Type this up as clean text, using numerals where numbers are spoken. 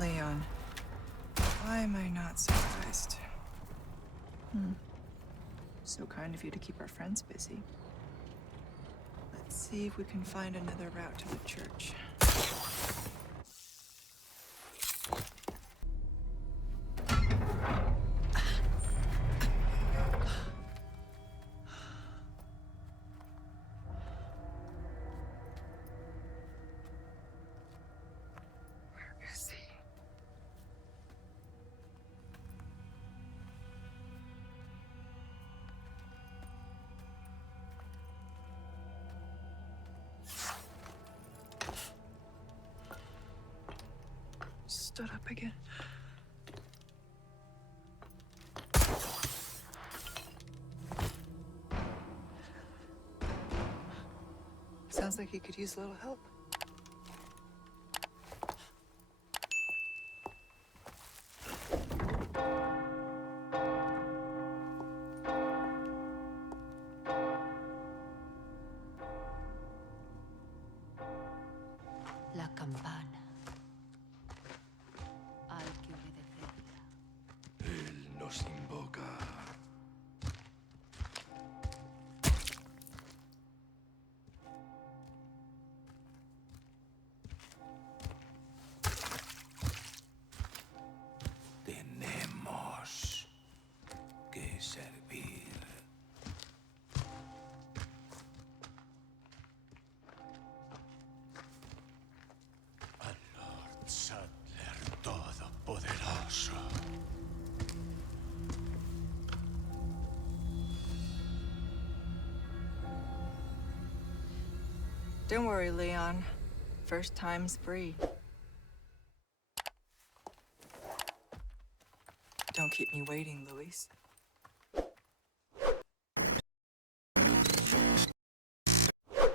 Leon, why am I not surprised? So kind of you to keep our friends busy. Let's see if we can find another route to the church. Where is he? Stood up again. Sounds like he could use a little help. La campana. Hay que obedecerla. Él nos invoca. Tenemos que servir. Al Lord Saddler Todopoderoso. Don't worry, Leon. First time's free. Don't keep me waiting, Luis.